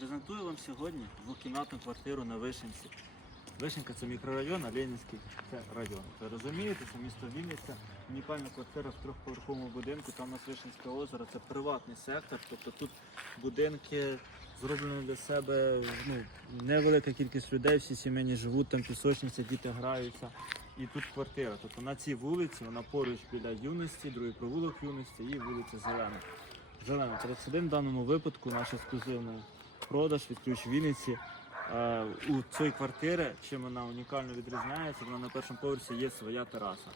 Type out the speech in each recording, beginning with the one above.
Презентую вам сьогодні двокімнатну квартиру на Вишенці. Вишенка це мікрорайон, а Ленінський це район. Ви розумієте, це місто Вінниця, унікальна квартира в трьохповерховому будинку, там у нас Вишенське озеро, це приватний сектор, тобто тут будинки зроблені для себе, ну, невелика кількість людей, всі сімейні живуть, там пісочниця, діти граються. І тут квартира. Тобто на цій вулиці, вона поруч біля юності, другий провулок юності і вулиця Зелена. Зелена 31 в даному випадку наш ексклюзивний продаж від ключ Вінниці. У цієї квартири, чим вона унікально відрізняється, вона на першому поверсі є своя тераса.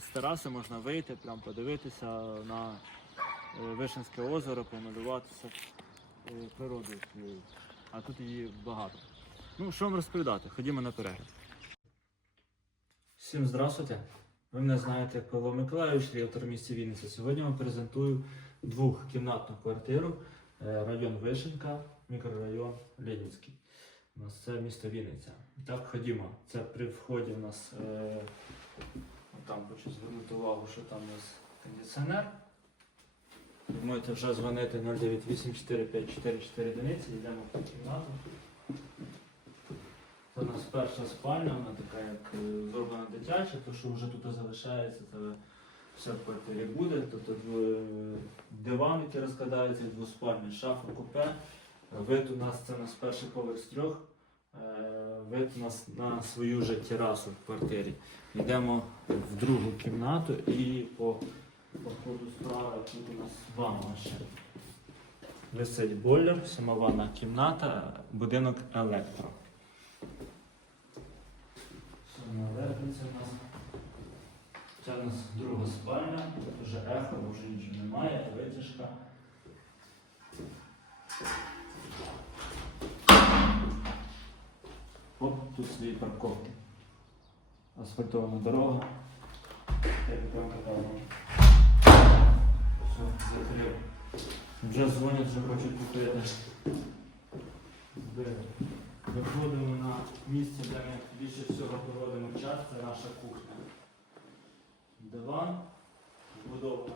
З тераси можна вийти, прям подивитися на е, Вишенське озеро, помилюватися е, природою. А тут її багато. Ну, що вам розповідати? Ходімо на перегляд. Всім здравствуйте. Ви мене знаєте Павло Миколайович, ріелтор в місті Вінниця. Сьогодні вам презентую двохкімнатну квартиру, район Вишенка, мікрорайон Ленінський. У нас це місто Вінниця. Так, ходімо. Це при вході у нас е, там хочу звернути увагу, що там у нас кондиціонер. Ви можете вже дзвонити 09845444 одиниці, йдемо в кімнату. Це у нас перша спальня, вона така як е, зроблена дитяча, то що вже тут залишається, це все в квартирі буде. Тобто дв- диван, який розкладається, двоспальня, шафа, купе. Вид у нас це у нас перший поверх з трьох. Е, Вид у нас на свою же терасу в квартирі. Йдемо в другу кімнату і по, по ходу справи тут у нас ванна ще. Висить бойлер, самованна кімната, будинок електро. Все, на лестниці у нас. Це у нас друга спальня, тут вже ехо, бо вже нічого немає, витяжка. Оп, тут свої парковки. Асфальтована дорога. Все, закрив. Вже дзвонять, вже хочуть купити. Виходимо на місце, де ми більше всього проводимо час, це наша кухня. Диван, вбудована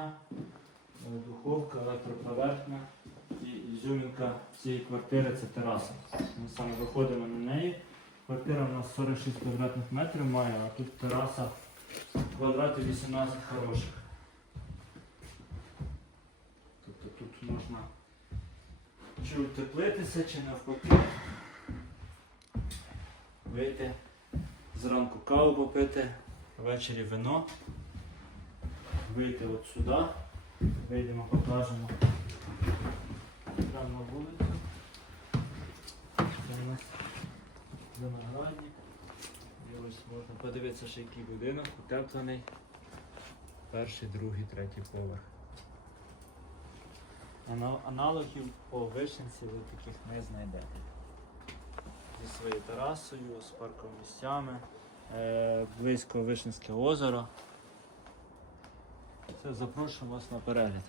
кухня, е, духовка, електроповерхня і ізюмінка цієї квартири це тераса. Ми саме виходимо на неї. Квартира у нас 46 квадратних метрів має, а тут тераса квадратів 18 хороших. Тобто тут можна чи утеплитися, чи навпаки. Вийти зранку каву попити, ввечері вино. Вийти от сюди. Вийдемо, покажемо. Прямо на вулицю. Це у нас виноградник. І ось можна подивитися, що який будинок утеплений. Перший, другий, третій поверх. Аналогів по вишенці ви таких не знайдете. Зі своєю терасою, з парковими місцями, е, близько Вишенське озеро. Все, запрошуємо вас на перегляд.